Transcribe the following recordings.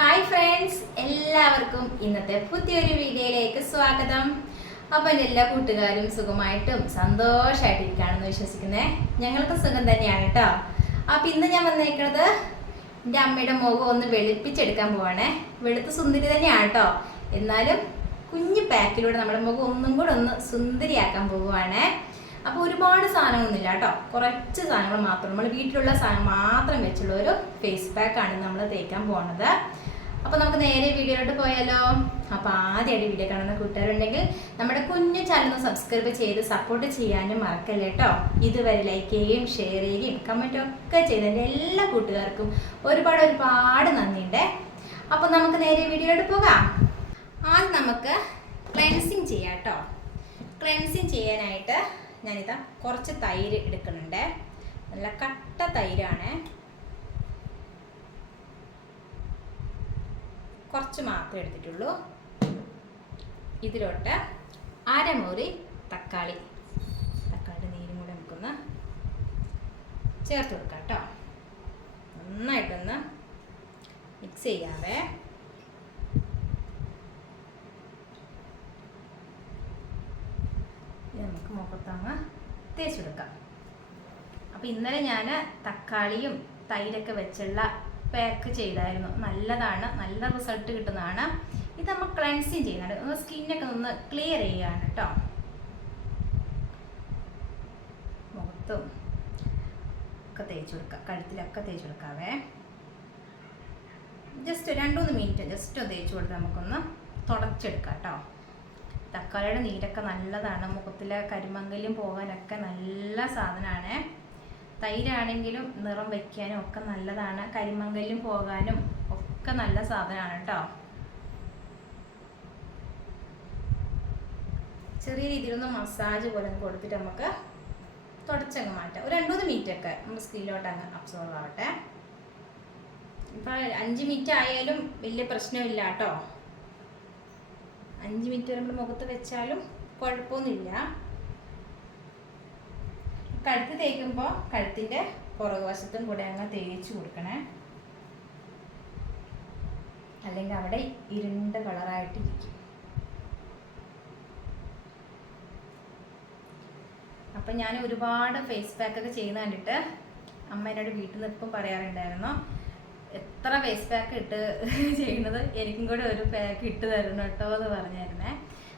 Hi friends എല്ലാവർക്കും ഇന്നത്തെ പുതിയൊരു വീഡിയോയിലേക്ക് സ്വാഗതം. എന്റെ എല്ലാ കൂട്ടുകാരും സുഖമായിട്ടും സന്തോഷമായിട്ടിരിക്കുകയാണെന്ന് വിശ്വസിക്കുന്നേ. ഞങ്ങൾക്ക് സുഖം തന്നെയാണ് കേട്ടോ. അപ്പോൾ ഇന്ന് ഞാൻ വന്നേക്കുന്നത് എന്റെ അമ്മയുടെ മുഖം ഒന്ന് വെളുപ്പിച്ചെടുക്കാൻ പോവാണേ. വെളുത്ത് സുന്ദരി തന്നെയാണ് കേട്ടോ. എന്നാലും കുഞ്ഞു പാക്കിലൂടെ നമ്മുടെ മുഖം ഒന്നും കൂടെ ഒന്ന് സുന്ദരിയാക്കാൻ പോവുകയാണേ. അപ്പോൾ ഒരുപാട് സാധനങ്ങളൊന്നുമില്ല കേട്ടോ. കുറച്ച് സാധനങ്ങൾ മാത്രം. നമ്മൾ വീട്ടിലുള്ള സാധനം മാത്രം വെച്ചുള്ള ഒരു ഫേസ് പാക്കാണ് നമ്മൾ തേക്കാൻ പോകുന്നത് അപ്പോൾ നമുക്ക് നേരെ വീഡിയോയിലോട്ട് പോയാലോ? അപ്പോൾ ആദ്യമായിട്ട് വീഡിയോ കാണുന്ന കൂട്ടുകാരുണ്ടെങ്കിൽ നമ്മുടെ കുഞ്ഞു ചാനൽ സബ്സ്ക്രൈബ് ചെയ്ത് സപ്പോർട്ട് ചെയ്യാനും മറക്കല്ലേ കേട്ടോ ഇതുവരെ ലൈക്ക് ചെയ്യുകയും ഷെയർ ചെയ്യുകയും കമന്റും ഒക്കെ ചെയ്തതിന്റെ എല്ലാ കൂട്ടുകാർക്കും ഒരുപാട് ഒരുപാട് നന്ദിയുണ്ട്. അപ്പോൾ നമുക്ക് നേരെ വീഡിയോയിലോട്ട് പോകാം. ആദ്യം നമുക്ക് ക്ലെൻസിങ് ചെയ്യാം കേട്ടോ ക്ലെൻസിങ് ചെയ്യാനായിട്ട് ഞാനിതാ കുറച്ച് തൈര് എടുക്കുന്നുണ്ട്. നല്ല കട്ട തൈരാണ്. കുറച്ച് മാത്രമേ എടുത്തിട്ടുള്ളൂ. ഇതിലോട്ട് അരമുറി തക്കാളി. തക്കാളി നീരും കൂടെ നമുക്കൊന്ന് ചേർത്ത് കൊടുക്കാം കേട്ടോ. നന്നായിട്ടൊന്ന് മിക്സ് ചെയ്യാവേ. ഇത് നമുക്ക് മുഖത്തങ്ങ് തേച്ചെടുക്കാം അപ്പം ഇന്നലെ ഞാൻ തക്കാളിയും തൈരൊക്കെ വെച്ചുള്ള പാക്ക് ചെയ്തായിരുന്നു. നല്ലതാണ്. നല്ല റിസൾട്ട് കിട്ടുന്നതാണ്. ഇത് നമ്മൾ ക്ലൻസിങ് ചെയ്യുന്നുണ്ട്. സ്കിന്നൊക്കെ ഒന്ന് ക്ലിയർ ചെയ്യുകയാണ് കേട്ടോ. മുഖത്തും ഒക്കെ തേച്ച് കൊടുക്കുക കഴുത്തിലൊക്കെ തേച്ച് കൊടുക്കാവേ. ജസ്റ്റ് രണ്ടുമൂന്ന് മിനിറ്റ് ജസ്റ്റ് തേച്ച് കൊടുത്ത് നമുക്കൊന്ന് തുടച്ചെടുക്കാം കേട്ടോ. തക്കാളിയുടെ നീരൊക്കെ നല്ലതാണ്. മുഖത്തിലെ കരിമങ്കലും പോകാനൊക്കെ നല്ല സാധനമാണ്. തൈരാണെങ്കിലും നിറം വയ്ക്കാനും ഒക്കെ നല്ലതാണ്. കരിമങ്കലും പോകാനും ഒക്കെ നല്ല സാധനമാണ് കേട്ടോ. ചെറിയ രീതിയിലൊന്ന് മസാജ് പോലെ കൊടുത്തിട്ട് നമുക്ക് തുടച്ചങ്ങ് മാറ്റാം. ഒരു മൂന്ന് മിനിറ്റ് ഒക്കെ നമ്മുടെ സ്കിന്നിലോട്ട് അങ്ങ് അബ്സോർവ് ആവട്ടെ. ഇപ്പം അഞ്ച് മിനിറ്റ് ആയാലും വലിയ പ്രശ്നമില്ല കേട്ടോ. അഞ്ച് മിനിറ്റ് വരെ നമ്മുടെ മുഖത്ത് വെച്ചാലും കുഴപ്പമൊന്നുമില്ല. കഴുത്ത് തേക്കുമ്പോൾ കഴുത്തിന്റെ പുറകുവശത്തും കൂടെ അങ്ങ് തേച്ച് കൊടുക്കണേ. അല്ലെങ്കിൽ അവിടെ ഇരുണ്ട കളറായിട്ടിരിക്കും അപ്പം ഞാൻ ഒരുപാട് ഫേസ് പാക്ക് ഒക്കെ ചെയ്യുന്ന കണ്ടിട്ട് അമ്മ എന്നോട് വീട്ടിൽ നിന്ന് ഇപ്പം പറയാറുണ്ടായിരുന്നു എത്ര ഫേസ് പാക്ക് ഇട്ട് ചെയ്യുന്നത് എനിക്കും കൂടെ ഒരു പാക്ക് ഇട്ട് തരണം കേട്ടോ എന്ന് പറഞ്ഞായിരുന്നേ.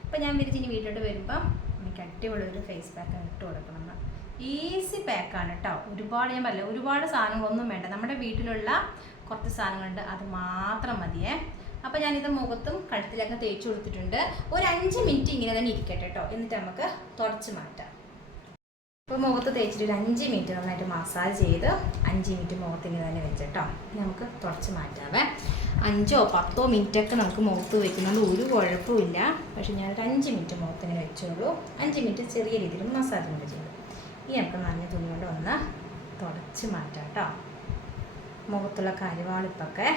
അപ്പം ഞാൻ വിരിച്ച് ഇനി വീട്ടിലോട്ട് വരുമ്പം എനിക്ക് അടിപൊളി ഒരു ഫേസ് പാക്ക് ഇട്ട് കൊടുക്കണം ഈസി പാക്കാണ് കേട്ടോ ഒരുപാട് ഞാൻ പറയില്ല ഒരുപാട് സാധനങ്ങളൊന്നും വേണ്ട. നമ്മുടെ വീട്ടിലുള്ള കുറച്ച് സാധനങ്ങളുണ്ട് അത് മാത്രം മതിയേ. അപ്പോൾ ഞാനിത് മുഖത്തും കഴുത്തിലൊക്കെ തേച്ച് കൊടുത്തിട്ടുണ്ട്. ഒരു അഞ്ച് മിനിറ്റ് ഇങ്ങനെ തന്നെ ഇരിക്കട്ടെ കേട്ടോ എന്നിട്ട് നമുക്ക് തുടച്ച് മാറ്റാം. ഇപ്പോൾ മുഖത്ത് തേച്ചിട്ട് ഒരു അഞ്ച് മിനിറ്റ് നന്നായിട്ട് മസാജ് ചെയ്ത് അഞ്ച് മിനിറ്റ് മുഖത്ത് ഇങ്ങനെ തന്നെ വെച്ചിട്ടോ നമുക്ക് തുടച്ച് മാറ്റാവേ. അഞ്ചോ പത്തോ മിനിറ്റൊക്കെ നമുക്ക് മുഖത്ത് വെക്കുന്നത് ഒരു കുഴപ്പമില്ല പക്ഷേ ഞാനൊരു അഞ്ച് മിനിറ്റ് മുഖത്ത് ഇങ്ങനെ വെച്ചോളൂ അഞ്ച് മിനിറ്റ് ചെറിയ രീതിയിൽ മസാജ് കൊണ്ട് ചെയ്തു. ഇനി നമുക്ക് നനഞ്ഞ തുണി കൊണ്ട് ഒന്ന് തുടച്ച് മാറ്റാം കേട്ടോ. മുഖത്തുള്ള കരിവാളിപ്പൊക്കെ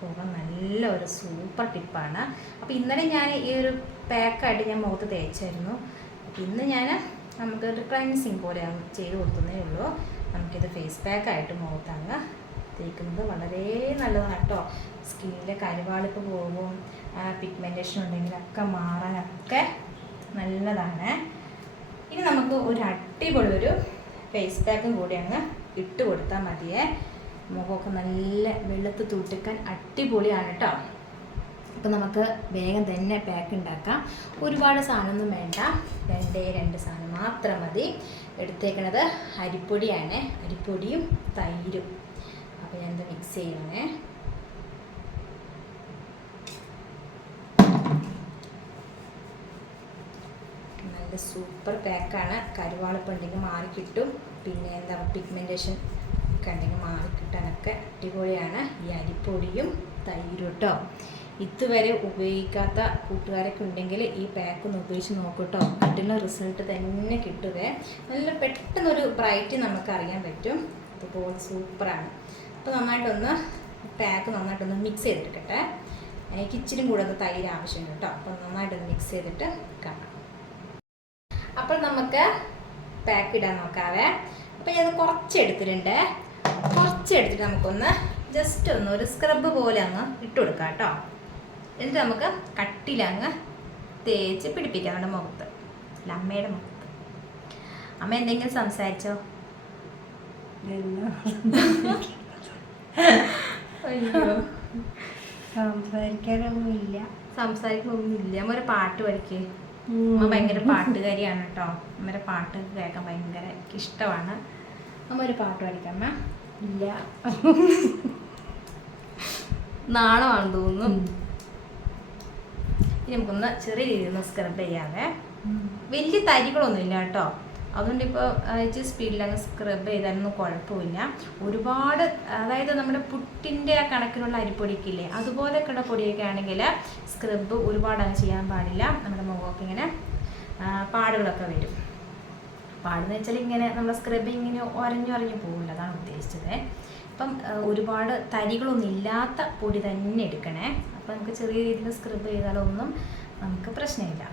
പോകാൻ നല്ല ഒരു സൂപ്പർ ടിപ്പാണ് അപ്പോൾ ഇന്നലെ ഞാൻ ഈ ഒരു പാക്കായിട്ട് ഞാൻ മുഖത്ത് തേച്ചായിരുന്നു. ഇന്ന് ഞാൻ നമുക്ക് ഒരു ക്ലൻസിങ് പോലെ ചെയ്ത് കൊടുക്കുന്നേ ഉള്ളൂ. നമുക്കിത് ഫേസ് പാക്കായിട്ട് മുഖത്ത് തേക്കുന്നത് വളരെ നല്ലതാണ് കേട്ടോ. സ്കിന്നിലെ കരിവാളിപ്പ് പോകും പിഗ്മെന്റേഷൻ ഉണ്ടെങ്കിലൊക്കെ മാറാനൊക്കെ നല്ലതാണ്. ഇനി നമുക്ക് ഒരു അടിപൊളി ഒരു ഫേസ് പാക്കും കൂടി അങ്ങ് ഇട്ട് കൊടുത്താൽ മതിയേ. മുഖമൊക്കെ നല്ല വെള്ളത്ത് തൂട്ടിക്കാൻ അടിപൊളിയാണ് കേട്ടോ അപ്പോൾ നമുക്ക് വേഗം തന്നെ പാക്ക് ഉണ്ടാക്കാം ഒരുപാട് സാധനമൊന്നും വേണ്ട. രണ്ടേ രണ്ട് സാധനം മാത്രം മതി. എടുത്തേക്കണത് അരിപ്പൊടിയാണ്. അരിപ്പൊടിയും തൈരും. അപ്പോൾ ഞാനിത് മിക്സ് ചെയ്യണേ. സൂപ്പർ പാക്കാണ് കരുവാളിപ്പ് ഉണ്ടെങ്കിൽ മാറി കിട്ടും. പിന്നെ എന്താ പിഗ്മെന്റേഷൻ ഒക്കെ ഉണ്ടെങ്കിൽ മാറി കിട്ടാനൊക്കെ അടിപൊളിയാണ്. ഈ അരിപ്പൊടിയും തൈരും കേട്ടോ ഇതുവരെ ഉപയോഗിക്കാത്ത കൂട്ടുകാരൊക്കെ ഉണ്ടെങ്കിൽ ഈ പാക്ക് ഒന്ന് ഉപയോഗിച്ച് നോക്കൂട്ടോ കിട്ടുന്ന റിസൾട്ട് തന്നെ കിട്ടുകയെ നല്ല പെട്ടെന്നൊരു ബ്രൈറ്റ് നമുക്ക് അറിയാൻ പറ്റും. അതുപോലെ സൂപ്പറാണ് അപ്പോൾ നന്നായിട്ടൊന്ന് പാക്ക് നന്നായിട്ടൊന്ന് മിക്സ് ചെയ്തെടുക്കട്ടെ. എനിക്ക് ഇച്ചിരി കൂടെ ഒന്ന് തൈര് ആവശ്യമുണ്ട് കേട്ടോ അപ്പോൾ നന്നായിട്ടൊന്ന് മിക്സ് ചെയ്തിട്ട് കാണാം. അപ്പോൾ നമുക്ക് പാക്ക് ഇടാൻ നോക്കാവേ. അപ്പോൾ ഞാൻ കുറച്ച് എടുത്തിട്ടുണ്ട് കുറച്ച് എടുത്തിട്ട് നമുക്കൊന്ന് ജസ്റ്റ് ഒന്ന് ഒരു സ്ക്രബ് പോലെ അങ്ങ് ഇട്ട് കൊടുക്കാം കേട്ടോ. എന്നിട്ട് നമുക്ക് കട്ടിലങ്ങ് തേച്ച് പിടിപ്പിക്കാം നമ്മുടെ മുഖത്ത്. അല്ല അമ്മയുടെ മുഖത്ത്. അമ്മ എന്തെങ്കിലും സംസാരിച്ചോ? സംസാരിക്കാനൊന്നുമില്ല. സംസാരിക്കണമൊന്നുമില്ല അമ്മ ഒരു പാട്ട് പഠിക്കേ. അമ്മ ഭയങ്കര പാട്ടുകാരിയാണ് കേട്ടോ. അമ്മയുടെ പാട്ട് കേൾക്കാൻ ഭയങ്കര ഇഷ്ടമാണ്. അമ്മ ഒരു പാട്ട് പഠിക്കാം അമ്മ. ഇല്ല. നാണമാണ് തോന്നുന്നു. ഇനി നമുക്കൊന്ന് ചെറിയ രീതിയിൽ ഒന്ന് സ്ക്രബ് ചെയ്യാവേ. വലിയ തരികളൊന്നും ഇല്ല കേട്ടോ. അതുകൊണ്ട് ഇപ്പോൾ ഇച്ചിരി സ്പീഡിൽ അങ്ങ് സ്ക്രബ് ചെയ്താലൊന്നും കുഴപ്പമില്ല. ഒരുപാട് അതായത് നമ്മുടെ പുട്ടിന്റെ ആ കണക്കിനുള്ള അരിപ്പൊടിക്കില്ലേ അതുപോലെയൊക്കെയുള്ള പൊടിയൊക്കെ ആണെങ്കിൽ സ്ക്രബ് ഒരുപാട് അങ്ങ് ചെയ്യാൻ പാടില്ല. നമ്മുടെ മുഖമൊക്കെ ഇങ്ങനെ പാടുകളൊക്കെ വരും. പാടെന്ന് വെച്ചാൽ ഇങ്ങനെ നമ്മുടെ സ്ക്രബ് ഇങ്ങനെ ഒരഞ്ഞൊരഞ്ഞു പോകില്ല അതാണ് ഉദ്ദേശിച്ചത്. അപ്പം ആ, ഒരുപാട് തരികളൊന്നും ഇല്ലാത്ത പൊടി തന്നെ എടുക്കണേ. അപ്പം നമുക്ക് ചെറിയ രീതിയിൽ സ്ക്രബ് ചെയ്താലൊന്നും നമുക്ക് പ്രശ്നമില്ല.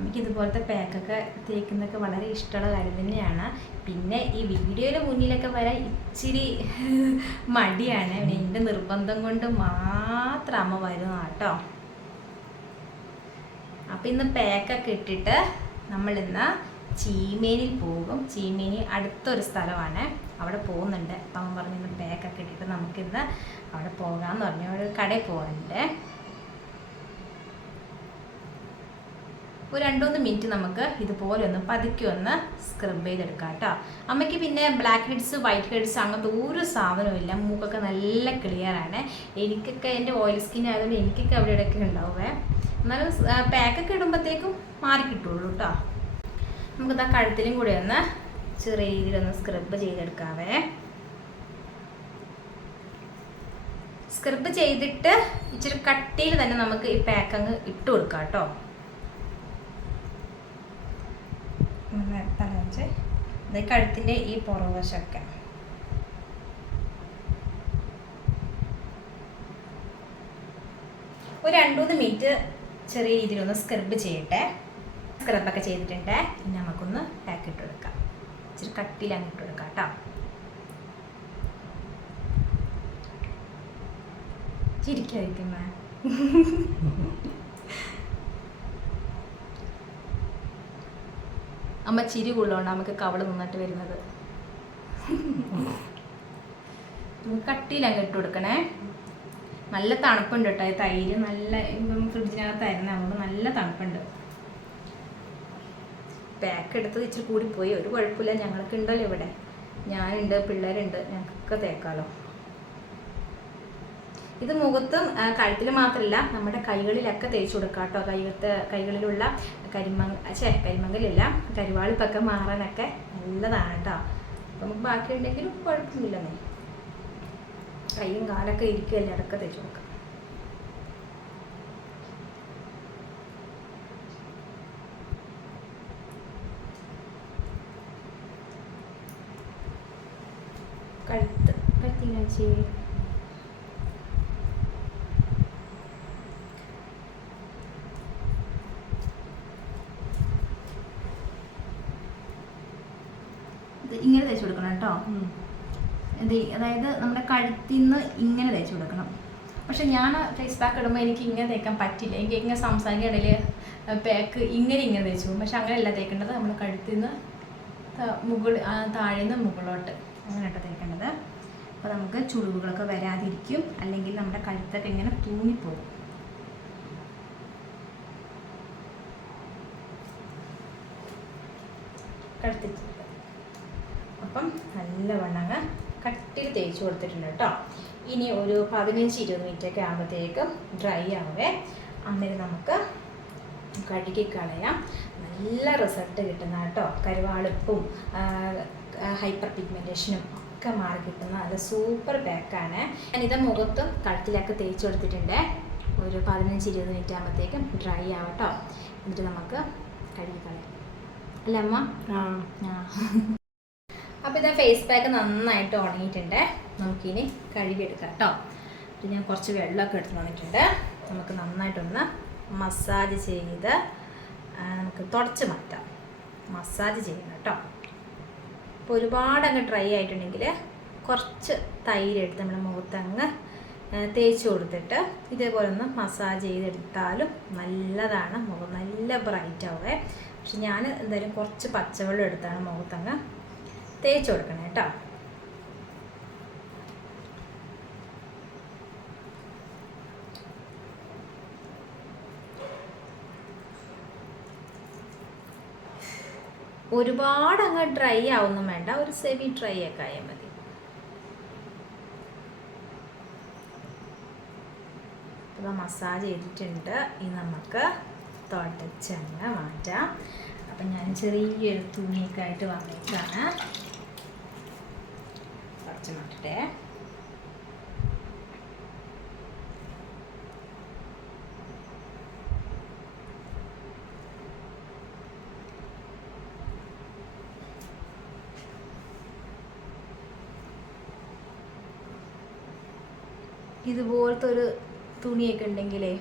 നമുക്ക് ഇതുപോലത്തെ പാക്കൊക്കെ തേക്കുന്നതൊക്കെ വളരെ ഇഷ്ടമുള്ള കാര്യം തന്നെയാണ്. പിന്നെ ഈ വീഡിയോയുടെ മുന്നിലൊക്കെ വരാൻ ഇച്ചിരി മടിയാണ്. എന്റെ നിർബന്ധം കൊണ്ട് മാത്രം അമ്മ വരുന്ന കേട്ടോ. അപ്പം ഇന്ന് പാക്കൊക്കെ ഇട്ടിട്ട് നമ്മൾ ഇന്ന് ചീമേനിൽ പോകും. ചീമേനി അടുത്തൊരു സ്ഥലമാണ്. അവിടെ പോകുന്നുണ്ട്. അപ്പം അവൻ പറഞ്ഞു ഇന്ന് പാക്കൊക്കെ ഇട്ടിട്ട് നമുക്കിന്ന് അവിടെ പോകാമെന്ന് പറഞ്ഞു. ഒരു കടയിൽ പോകാനുണ്ട്. ഒരു രണ്ടുമൂന്ന് മിനിറ്റ് നമുക്ക് ഇതുപോലെ ഒന്ന് പതുക്കി ഒന്ന് സ്ക്രബ് ചെയ്തെടുക്കാം കേട്ടോ. അമ്മയ്ക്ക് പിന്നെ ബ്ലാക്ക് ഹെഡ്സ് വൈറ്റ് ഹെഡ്സ് അങ്ങനത്തെ ഒരു സാധനവും മൂക്കൊക്കെ നല്ല ക്ലിയർ ആണ്. എനിക്കൊക്കെ എന്റെ ഓയിൽ സ്കിൻ ആയതുകൊണ്ട് എനിക്കൊക്കെ അവിടെ ഇടയ്ക്ക് ഉണ്ടാവുമേ എന്നാലും പാക്കൊക്കെ ഇടുമ്പോഴത്തേക്കും മാറി കിട്ടുള്ളൂ കേട്ടോ. നമുക്കിതാ കഴുത്തിലും കൂടി ഒന്ന് ചെറിയ രീതിയിൽ ഒന്ന് സ്ക്രബ് ചെയ്തെടുക്കാവേ. സ്ക്രബ് ചെയ്തിട്ട് ഇച്ചിരി കട്ടിയിൽ തന്നെ നമുക്ക് ഈ പാക്ക് അങ്ങ് ഇട്ട് കൊടുക്കാം കേട്ടോ. ഇത് കഴുത്തിന്റെ ഈ പുറവശമൊക്കെ ഒരു രണ്ടുമൂന്ന് മിനിറ്റ് ചെറിയ രീതിയിലൊന്ന് സ്ക്രബ് ചെയ്യട്ടെ. സ്ക്രബൊക്കെ ചെയ്തിട്ടുണ്ട്. ഇനി നമുക്കൊന്ന് പാക്ക് ഇട്ട് ഇച്ചിരി കട്ടിയിൽ അങ്ങ് എടുക്കാം കൊടുക്കാം കേട്ടോ. ചിരിക്കാതിരിക്കുന്നേ അമ്മ ചിരി കൊള്ളുകൊണ്ട് നമുക്ക് കവൾ നിന്നിട്ട് വരുന്നത്. അങ്ങ് ഇട്ട് കൊടുക്കണേ. നല്ല തണുപ്പുണ്ട് കേട്ടോ ഈ തൈര് നല്ല ഇപ്പം ഫ്രിഡ്ജിനകത്തായിരുന്നു അതുകൊണ്ട് നല്ല തണുപ്പുണ്ട്. പാക്ക് എടുത്തത് ഇച്ചിരി കൂടി പോയി ഒരു കുഴപ്പമില്ല ഞങ്ങൾക്ക് ഉണ്ടല്ലോ ഇവിടെ. ഞാനുണ്ട് പിള്ളേരുണ്ട് ഞങ്ങൾക്കൊക്കെ തേക്കാലോ. ഇത് മുഖത്തും കഴുത്തിൽ മാത്രമല്ല നമ്മുടെ കൈകളിലൊക്കെ തേച്ച് കൊടുക്കാം കേട്ടോ. കൈകത്ത് കൈകളിലുള്ള കരിമങ്ങ ചേ കരിമങ്കലില്ല കരിവാളിപ്പൊക്കെ മാറാനൊക്കെ നല്ലതാണ് കേട്ടോ. നമുക്ക് ബാക്കിയുണ്ടെങ്കിലും കുഴപ്പമില്ലെന്നേ കൈയും കാലൊക്കെ ഇരിക്കുകയല്ലേ അതൊക്കെ തേച്ച് കൊടുക്കാം. കഴുത്ത്. കഴുത്തിങ്ങനെ ചെയ്യും ഇങ്ങനെ തേച്ച് കൊടുക്കണം കേട്ടോ. ഇത് അതായത് നമ്മുടെ കഴുത്തിൽ നിന്ന് ഇങ്ങനെ തേച്ച് കൊടുക്കണം. പക്ഷെ ഞാൻ ഫേസ് പാക്ക് ഇടുമ്പോൾ എനിക്ക് ഇങ്ങനെ തേക്കാൻ പറ്റില്ല. എനിക്ക് ഇങ്ങനെ സംസാരിക്കണിടയിൽ പാക്ക് ഇങ്ങനെ ഇങ്ങനെ തേച്ചു പോകും പക്ഷെ അങ്ങനെയല്ല തേക്കേണ്ടത്. നമ്മൾ കഴുത്തിൽ നിന്ന് മുകളിൽ താഴെ നിന്ന് മുകളിലോട്ട് അങ്ങനെയാട്ടോ തേക്കേണ്ടത്. അപ്പോൾ നമുക്ക് ചുളിവുകളൊക്കെ വരാതിരിക്കും. അല്ലെങ്കിൽ നമ്മുടെ കഴുത്തൊക്കെ ഇങ്ങനെ തൂങ്ങിപ്പോകും. കഴുത്തിട്ട് നല്ലവണ്ണം അങ്ങ് കട്ടിൽ തേച്ച് കൊടുത്തിട്ടുണ്ട് കേട്ടോ. ഇനി ഒരു പതിനഞ്ച് ഇരുപത് മിനിറ്റ് ഒക്കെ ആകുമ്പോഴത്തേക്കും ഡ്രൈ ആവേ. അന്നേരം നമുക്ക് കഴുകി കളയാം. നല്ല റിസൾട്ട് കിട്ടുന്ന കേട്ടോ. കരുവാളിപ്പും ഹൈപ്പർ പിഗ്മെന്റേഷനും ഒക്കെ മാറി കിട്ടുന്ന നല്ല സൂപ്പർ പാക്കാണ് ഞാനിത് മുഖത്തും കഴുത്തിലൊക്കെ തേച്ച് കൊടുത്തിട്ടുണ്ട്. ഒരു പതിനഞ്ച് ഇരുപത് മിനിറ്റ് ആകുമ്പോഴത്തേക്കും ഡ്രൈ ആവട്ടോ എന്നിട്ട് നമുക്ക് കഴുകി കളയാം. അല്ലേ അമ്മ? ആ. അപ്പോൾ ഇത് ഫേസ് പാക്ക് നന്നായിട്ട് ഉണങ്ങിയിട്ടുണ്ട്. നമുക്കിനി കഴുകിയെടുക്കാം കേട്ടോ ഞാൻ കുറച്ച് വെള്ളമൊക്കെ എടുത്ത് വന്നിട്ടുണ്ട്. നമുക്ക് നന്നായിട്ടൊന്ന് മസാജ് ചെയ്ത് നമുക്ക് തുടച്ച് മാറ്റാം. മസാജ് ചെയ്യണം കേട്ടോ അപ്പോൾ ഒരുപാട് അങ്ങ് ഡ്രൈ ആയിട്ടുണ്ടെങ്കിൽ കുറച്ച് തൈര് എടുത്ത് നമ്മുടെ മുഖത്ത് അങ്ങ് തേച്ച് കൊടുത്തിട്ട് ഇതേപോലെ ഒന്ന് മസാജ് ചെയ്തെടുത്താലും നല്ലതാണ്. മുഖം നല്ല ബ്രൈറ്റ് ആവുക പക്ഷെ ഞാൻ എന്തായാലും കുറച്ച് പച്ചവെള്ളം എടുത്താണ് മുഖത്തങ്ങ് തേച്ച് കൊടുക്കണം കേട്ടോ. ഒരുപാട് അങ്ങ് ഡ്രൈ ആവൊന്നും വേണ്ട. ഒരു സെമി ഡ്രൈ ഒക്കെ ആയാൽ മതി. മസാജ് ചെയ്തിട്ടുണ്ട്. ഇനി നമുക്ക് തുടച്ചങ്ങ് മാറ്റാം. അപ്പം ഞാൻ ചെറിയൊരു തുണിയൊക്കെ ആയിട്ട് വന്നേക്കാണ്. തുടച്ച് മാറ്റട്ടെ ഇതുപോലത്തെ ഒരു തുണിയൊക്കെ ഉണ്ടെങ്കിലേ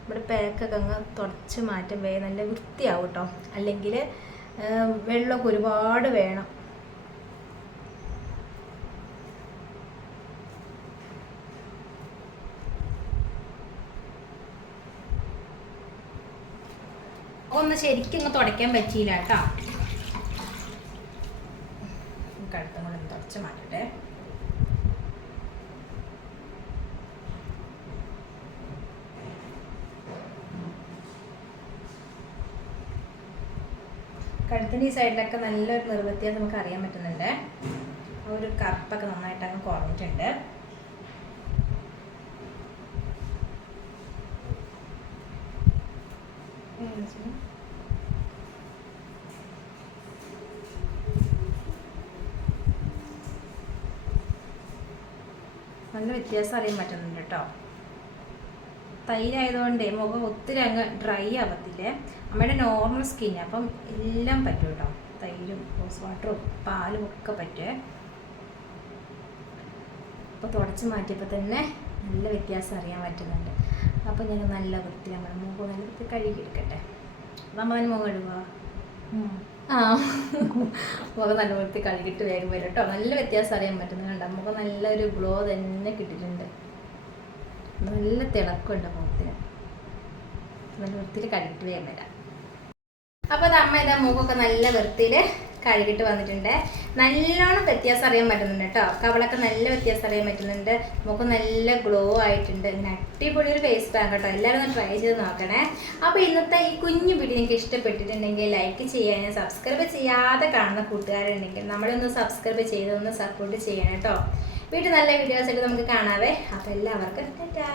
നമ്മുടെ പാക്കൊക്കെ അങ്ങ് തുടച്ച് മാറ്റം വേ നല്ല വൃത്തിയാവും കേട്ടോ. അല്ലെങ്കിൽ വെള്ളമൊക്കെ ഒരുപാട് വേണം. ഒന്ന് ശരിക്കും ഒന്ന് തുടയ്ക്കാൻ പറ്റിയില്ല കേട്ടോ. കൂടെ ഒന്ന് തുടച്ച് മാറ്റട്ടെ. കഴുത്തിന്റെ ഈ സൈഡിലൊക്കെ നല്ലൊരു നിർവൃത്തിയാൽ നമുക്ക് അറിയാൻ പറ്റുന്നുണ്ട്. ഒരു കറുപ്പൊക്കെ നന്നായിട്ട് അങ്ങ് കുറഞ്ഞിട്ടുണ്ട്. നല്ല വ്യത്യാസം അറിയാൻ പറ്റുന്നുണ്ട് കേട്ടോ. തൈരായതുകൊണ്ട് മുഖം ഒത്തിരി അങ്ങ് ഡ്രൈ ആവത്തില്ലേ? അമ്മയുടെ നോർമൽ സ്കിൻ അപ്പം എല്ലാം പറ്റും കേട്ടോ. തൈരും റോസ് വാട്ടറും പാലും ഒക്കെ പറ്റുമേ അപ്പോൾ തുടച്ച് മാറ്റിയപ്പോൾ തന്നെ നല്ല വ്യത്യാസം അറിയാൻ പറ്റുന്നുണ്ട്. അപ്പോൾ ഞാൻ നല്ല വൃത്തി നമ്മുടെ മുഖം നല്ല വൃത്തി കഴുകിയെടുക്കട്ടെ. നമ്മൾ മുഖം കഴുകുക ആ. മുഖം നല്ല വൃത്തി കഴുകിട്ട് വേഗം വരും കേട്ടോ. നല്ല വ്യത്യാസം അറിയാൻ പറ്റുന്നുണ്ട് മുഖം നല്ലൊരു ഗ്ലോ തന്നെ കിട്ടിയിട്ടുണ്ട്. നല്ല തിളക്കമുണ്ട് മുഖത്തിന്. നല്ല വൃത്തിയിൽ കഴുകിട്ട് വേഗം വരാം. അപ്പോൾ അത് അമ്മ ഇതാ മുഖമൊക്കെ നല്ല വൃത്തിയിൽ കഴുകിട്ട് വന്നിട്ടുണ്ട്. നല്ലോണം വ്യത്യാസം അറിയാൻ പറ്റുന്നുണ്ട് കേട്ടോ. കവളൊക്കെ നല്ല വ്യത്യാസം അറിയാൻ പറ്റുന്നുണ്ട്. നമുക്ക് നല്ല ഗ്ലോ ആയിട്ടുണ്ട്. നട്ടിപൊടി ഒരു ഫേസ് പാക്ക് കേട്ടോ. എല്ലാവരും ഒന്ന് ട്രൈ ചെയ്ത് നോക്കണേ. അപ്പോൾ ഇന്നത്തെ ഈ കുഞ്ഞു വീഡിയോ നിങ്ങൾക്ക് ഇഷ്ടപ്പെട്ടിട്ടുണ്ടെങ്കിൽ ലൈക്ക് ചെയ്യാനും സബ്സ്ക്രൈബ് ചെയ്യാതെ കാണുന്ന കൂട്ടുകാരുണ്ടെങ്കിൽ നമ്മളൊന്ന് സബ്സ്ക്രൈബ് ചെയ്ത് ഒന്ന് സപ്പോർട്ട് ചെയ്യണം കേട്ടോ. വീട്ടിൽ നല്ല വീഡിയോസ് ആയിട്ട് നമുക്ക് കാണാവേ. അപ്പോൾ എല്ലാവർക്കും ടാറ്റാ.